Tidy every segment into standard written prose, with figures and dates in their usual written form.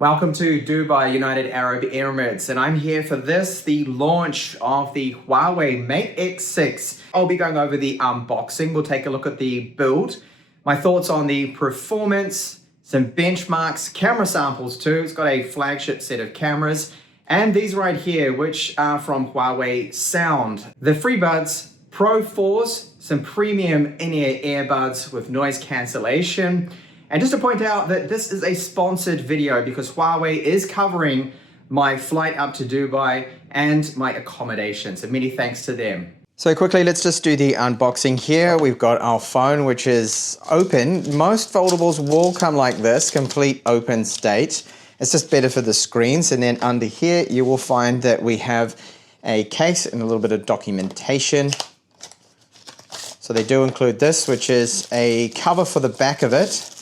Welcome to Dubai, United Arab Emirates, and I'm here for the launch of the Huawei Mate X6. I'll be going over the unboxing. We'll take a look at the build, my thoughts on the performance, some benchmarks, camera samples too. It's got a flagship set of cameras, and these right here, which are from Huawei Sound. The FreeBuds Pro 4s, some premium in-ear earbuds with noise cancellation. And just to point out that this is a sponsored video because Huawei is covering my flight up to Dubai and my accommodation. So many thanks to them. So quickly, let's just do the unboxing here. We've got our phone, which is open. Most foldables will come like this, complete open state. It's just better for the screens. And then under here, you will find that we have a case and a little bit of documentation. So they do include this, which is a cover for the back of it.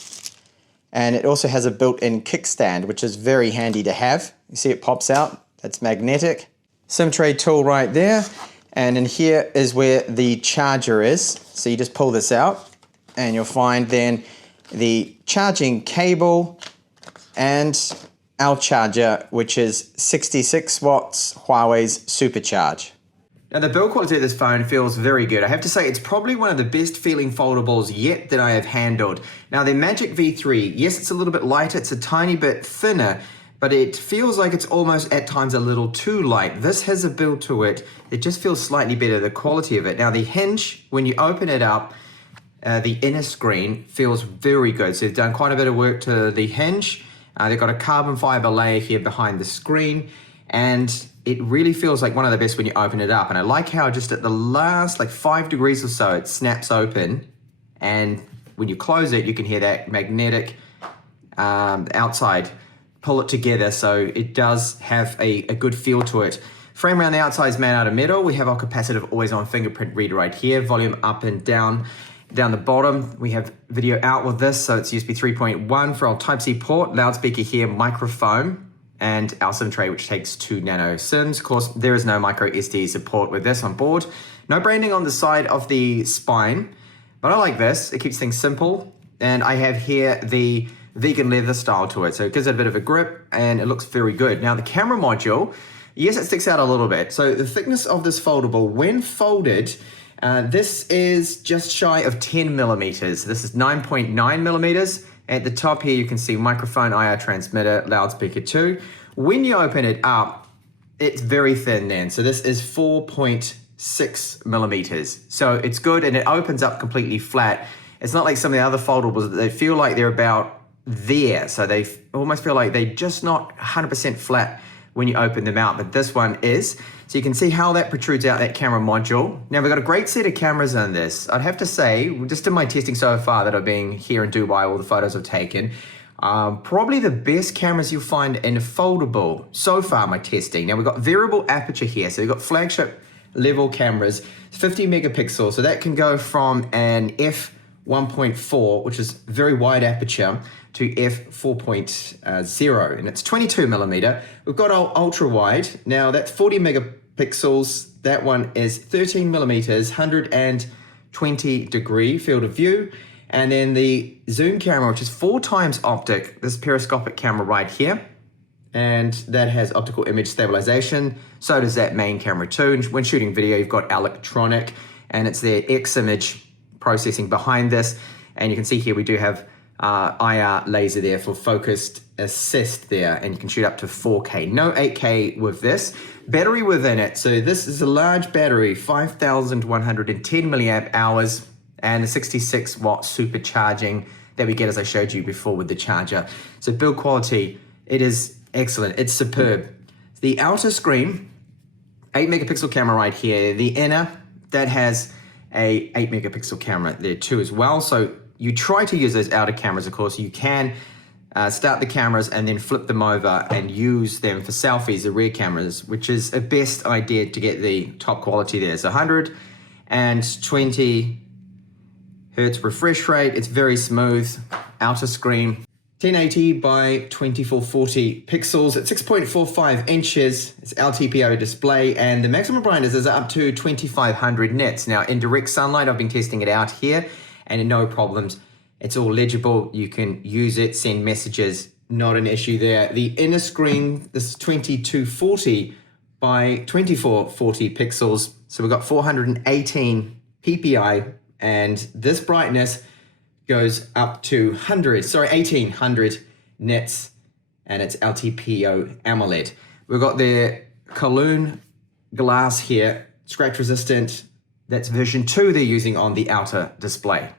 And it also has a built-in kickstand, which is very handy to have. You see it pops out, that's magnetic. SIM tray tool right there. And in here is where the charger is. So you just pull this out and you'll find then the charging cable and our charger, which is 66 watts Huawei's Supercharge. Now the build quality of this phone feels very good. I have to say it's probably one of the best feeling foldables yet that I have handled. Now the Magic V3, yes, it's a little bit lighter, it's a tiny bit thinner, but it feels like it's almost at times a little too light. This has a build to it that just feels slightly better, the quality of it. Now the hinge, when you open it up, the inner screen feels very good. So they've done quite a bit of work to the hinge. They've got a carbon fiber layer here behind the screen, and it really feels like one of the best when you open it up. And I like how just at the last like 5 degrees or so, it snaps open. And when you close it, you can hear that magnetic outside pull it together. So it does have a good feel to it. Frame around the outside is made out of metal. We have our capacitive always on fingerprint reader right here. Volume up and down. Down the bottom, we have video out with this. So it's USB 3.1 for our Type-C port. Loudspeaker here, microphone. And our SIM tray, which takes 2 nano SIMs. Of course, there is no micro SD support with this on board. No branding on the side of the spine, but I like this. It keeps things simple. And I have here the vegan leather style to it. So it gives it a bit of a grip and it looks very good. Now the camera module, yes, it sticks out a little bit. So the thickness of this foldable, when folded, this is just shy of 10 millimeters. This is 9.9 millimeters. At the top here, you can see microphone, IR transmitter, loudspeaker too. When you open it up, it's very thin then. So this is 4.6 millimeters. So it's good and it opens up completely flat. It's not like some of the other foldables that they feel like they're about there. So they almost feel like they're just not 100% flat when you open them out, but this one is. So you can see how that protrudes out that camera module. Now we've got a great set of cameras in this. I'd have to say, just in my testing so far that I've been here in Dubai, all the photos I've taken, probably the best cameras you'll find in a foldable so far, my testing. Now we've got variable aperture here. So we've got flagship level cameras, 50 megapixels. So that can go from an f1.4, which is very wide aperture, to f4.0, and it's 22 millimeter. We've got our ultra wide. Now that's 40 megapixels. That one is 13 millimeters, 120 degree field of view. And then the zoom camera, which is 4 times optic, this periscopic camera right here. And that has optical image stabilization. So does that main camera too. And when shooting video, you've got electronic, and it's their X image processing behind this. And you can see here we do have IR laser there for focused assist there, and you can shoot up to 4K. No 8K with this. Battery within it. So this is a large battery, 5,110 milliamp hours, and a 66 watt supercharging that we get, as I showed you before, with the charger. So build quality, it is excellent. It's superb. The outer screen, 8 megapixel camera right here. The inner, that has a 8 megapixel camera there too as well. So you try to use those outer cameras, of course. You can start the cameras and then flip them over and use them for selfies, the rear cameras, which is a best idea to get the top quality there. So 120 hertz refresh rate. It's very smooth. Outer screen, 1080 by 2440 pixels at 6.45 inches. It's LTPO display, and the maximum brightness is up to 2500 nits. Now in direct sunlight, I've been testing it out here, and no problems. It's all legible. You can use it, send messages not an issue there. The inner screen, this is 2240 by 2440 pixels. So we've got 418 ppi, and this brightness goes up to 1800 nits, and it's LTPO AMOLED. We've got the Kowloon glass here, scratch resistant. That's version 2 they're using on the outer display.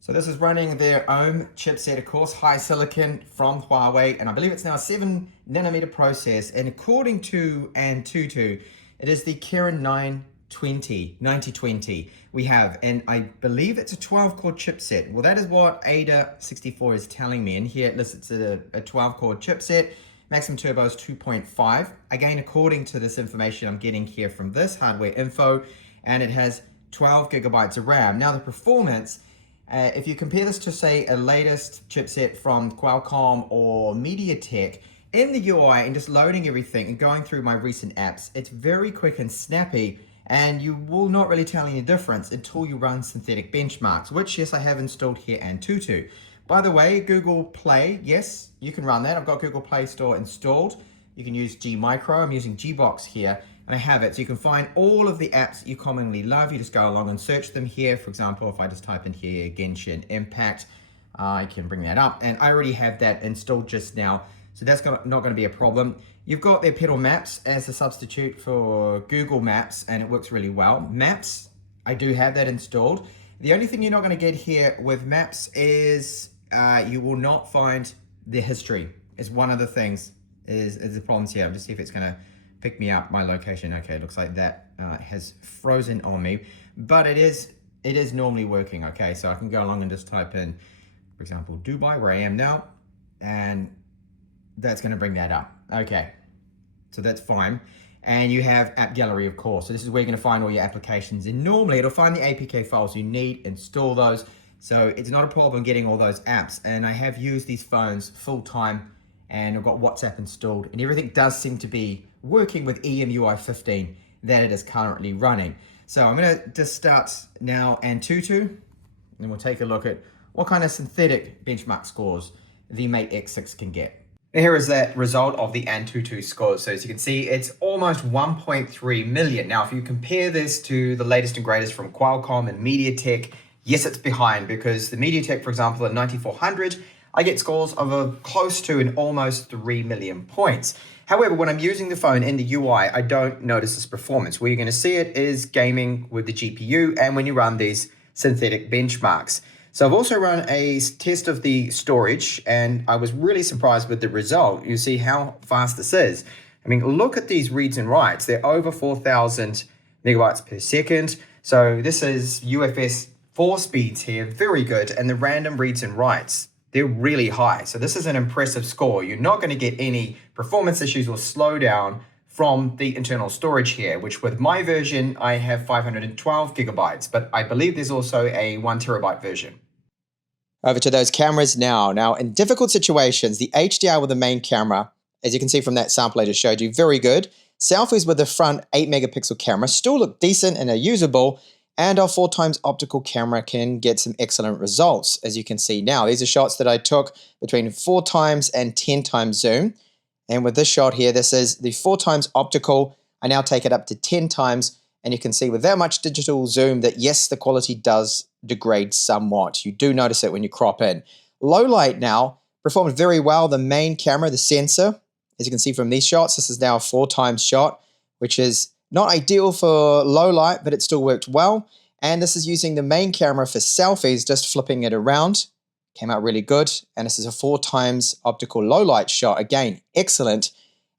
So this is running their own chipset, of course, high silicon from Huawei, and I believe it's now a 7nm process. And according to Antutu, it is the Kirin 9020 we have, and I believe it's a 12-core chipset. Well, that is what Ada64 is telling me, and here it lists it's a 12-core chipset. Maximum turbo is 2.5. Again, according to this information I'm getting here from this hardware info, and it has 12 gigabytes of RAM. Now the performance, if you compare this to, say, a latest chipset from Qualcomm or MediaTek, in the UI and just loading everything and going through my recent apps, it's very quick and snappy, and you will not really tell any difference until you run synthetic benchmarks, which, yes, I have installed here Antutu. By the way, Google Play, yes, you can run that. I've got Google Play Store installed. You can use G-Micro. I'm using G-Box here, and I have it. So you can find all of the apps you commonly love. You just go along and search them here. For example, if I just type in here Genshin Impact, I can bring that up. And I already have that installed just now, so that's not going to be a problem. You've got their Pedal Maps as a substitute for Google Maps, and it works really well. Maps, I do have that installed. The only thing you're not going to get here with Maps is you will not find the history. Is one of the things is the problems here. I'm just see if it's going to pick me up my location. Okay, it looks like that has frozen on me, but it is normally working. Okay, so I can go along and just type in, for example, Dubai, where I am now, and that's going to bring that up. Okay, so that's fine. And you have App Gallery, of course. So this is where you're going to find all your applications, and normally it'll find the APK files you need, install those. So it's not a problem getting all those apps. And I have used these phones full time, and I've got WhatsApp installed, and everything does seem to be working with EMUI 15 that it is currently running. So I'm going to just start now Antutu, and we'll take a look at what kind of synthetic benchmark scores the Mate X6 can get. Here is that result of the Antutu scores. So as you can see, it's almost 1.3 million. Now, if you compare this to the latest and greatest from Qualcomm and MediaTek, yes, it's behind, because the MediaTek, for example, at 9400, I get scores of close to and almost 3 million points. However, when I'm using the phone in the UI, I don't notice this performance. Where you're going to see it is gaming with the GPU and when you run these synthetic benchmarks. So I've also run a test of the storage, and I was really surprised with the result. You see how fast this is. I mean, look at these reads and writes. They're over 4,000 megabytes per second. So this is UFS 4 speeds here, very good. And the random reads and writes, they're really high. So this is an impressive score. You're not going to get any performance issues or slowdown from the internal storage here, which with my version, I have 512 gigabytes, but I believe there's also a 1 terabyte version. Over to those cameras now. Now, in difficult situations, the HDR with the main camera, as you can see from that sample I just showed you, very good. Selfies with the front 8 megapixel camera still look decent and are usable, and our 4x optical camera can get some excellent results, as you can see now. These are shots that I took between 4x and 10x zoom. And with this shot here, this is the 4x optical. I now take it up to 10x, and you can see with that much digital zoom that yes, the quality does degrade somewhat. You do notice it when you crop in. Low light now performed very well. The main camera, the sensor, as you can see from these shots, this is now a 4x shot, which is not ideal for low light, but it still worked well. And this is using the main camera for selfies, just flipping it around. Came out really good. And this is a 4x optical low light shot. Again, excellent.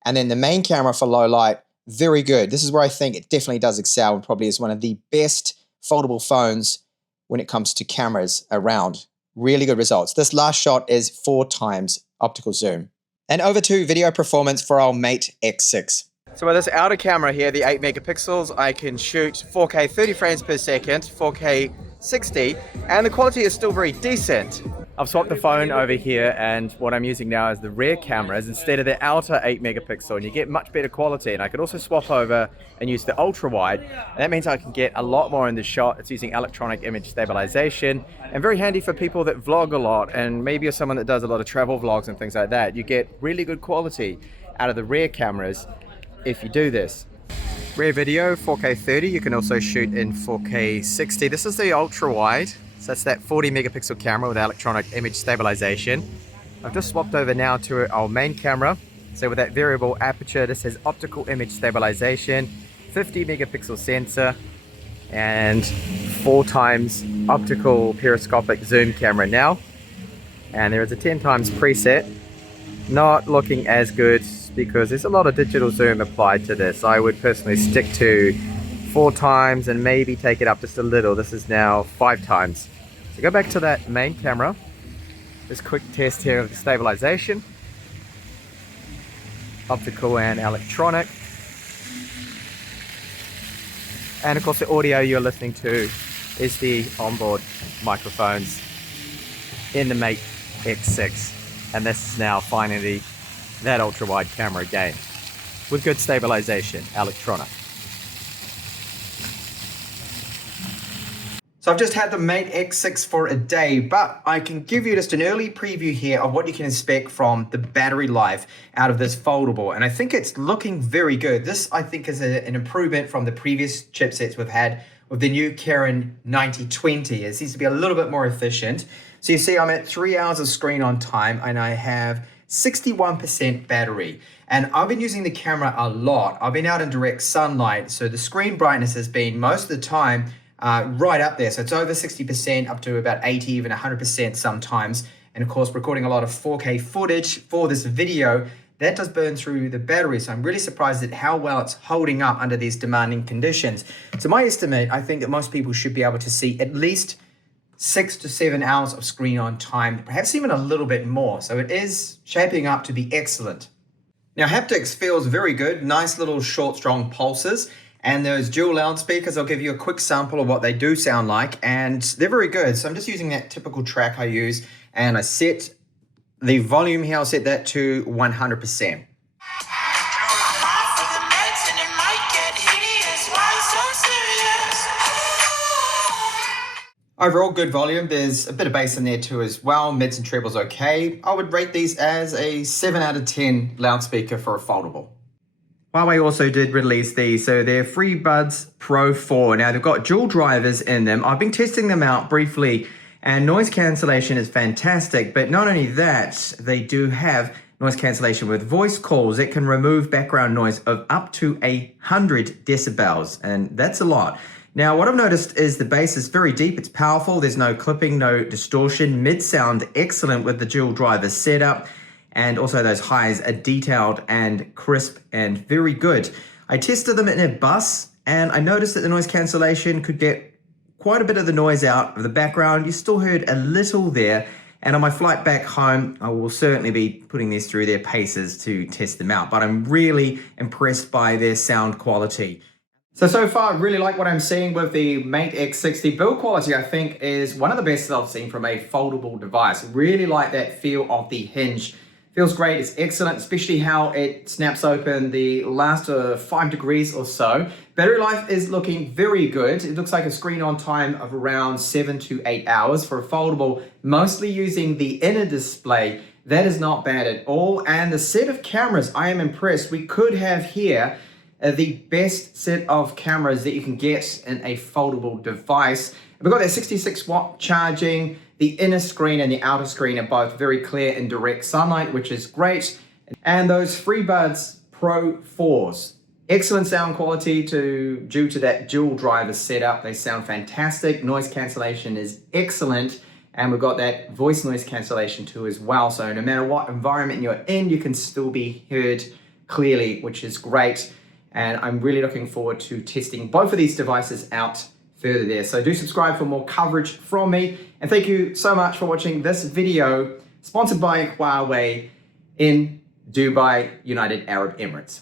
And then the main camera for low light, very good. This is where I think it definitely does excel and probably is one of the best foldable phones when it comes to cameras around. Really good results. This last shot is 4x optical zoom. And over to video performance for our Mate X6. So with this outer camera here, the 8 megapixels, I can shoot 4K 30 frames per second, 4K 60, and the quality is still very decent. I've swapped the phone over here, and what I'm using now is the rear cameras instead of the outer 8 megapixel, and you get much better quality. And I could also swap over and use the ultra wide. And that means I can get a lot more in the shot. It's using electronic image stabilization, and very handy for people that vlog a lot, and maybe you're someone that does a lot of travel vlogs and things like that. You get really good quality out of the rear cameras if you do this. Rear video 4K 30, you can also shoot in 4K 60. This is the ultra wide. So that's that 40 megapixel camera with electronic image stabilization. I've just swapped over now to our main camera. So with that variable aperture, this has optical image stabilization, 50 megapixel sensor, and 4 times optical periscopic zoom camera now. And there is a 10 times preset. Not looking as good because there's a lot of digital zoom applied to this. I would personally stick to 4 times and maybe take it up just a little. This is now 5 times. So go back to that main camera. Just quick test here of the stabilization. Optical and electronic. And of course the audio you're listening to is the onboard microphones in the Mate X6. And this is now finally that ultra wide camera again with good stabilization, electronic. So I've just had the Mate X6 for a day, but I can give you just an early preview here of what you can expect from the battery life out of this foldable. And I think it's looking very good. This, I think, is an improvement from the previous chipsets we've had with the new Kirin 9020. It seems to be a little bit more efficient. So you see I'm at 3 hours of screen on time, and I have 61% battery. And I've been using the camera a lot. I've been out in direct sunlight, so the screen brightness has been most of the time right up there. So it's over 60%, up to about 80, even 100% sometimes. And of course, recording a lot of 4K footage for this video, that does burn through the battery. So I'm really surprised at how well it's holding up under these demanding conditions. So my estimate, I think that most people should be able to see at least 6 to 7 hours of screen on time, perhaps even a little bit more. So it is shaping up to be excellent. Now, haptics feels very good. Nice little short, strong pulses. And those dual loudspeakers, I'll give you a quick sample of what they do sound like. And they're very good. So I'm just using that typical track I use. And I set the volume here, I'll set that to 100%. Overall, good volume. There's a bit of bass in there too as well. Mids and trebles okay. I would rate these as a 7 out of 10 loudspeaker for a foldable. Huawei also did release these, so they're FreeBuds Pro 4. Now they've got dual drivers in them. I've been testing them out briefly, and noise cancellation is fantastic. But not only that, they do have noise cancellation with voice calls. It can remove background noise of up to 100 decibels, and that's a lot. Now, what I've noticed is the bass is very deep. It's powerful. There's no clipping, no distortion. Mid sound excellent with the dual driver setup. And also those highs are detailed and crisp and very good. I tested them in a bus, and I noticed that the noise cancellation could get quite a bit of the noise out of the background. You still heard a little there. And on my flight back home, I will certainly be putting these through their paces to test them out. But I'm really impressed by their sound quality. So far, I really like what I'm seeing with the Mate X6. The build quality, I think, is one of the best that I've seen from a foldable device. Really like that feel of the hinge. Feels great, it's excellent, especially how it snaps open the last 5 degrees or so. Battery life is looking very good. It looks like a screen on time of around 7 to 8 hours for a foldable, mostly using the inner display. That is not bad at all. And the set of cameras, I am impressed. We could have here the best set of cameras that you can get in a foldable device. We've got that 66 watt charging. The inner screen and the outer screen are both very clear in direct sunlight, which is great. And those FreeBuds Pro 4s, excellent sound quality due to that dual driver setup. They sound fantastic. Noise cancellation is excellent. And we've got that voice noise cancellation too as well. So no matter what environment you're in, you can still be heard clearly, which is great. And I'm really looking forward to testing both of these devices out further there. So do subscribe for more coverage from me. And thank you so much for watching this video, sponsored by Huawei in Dubai, United Arab Emirates.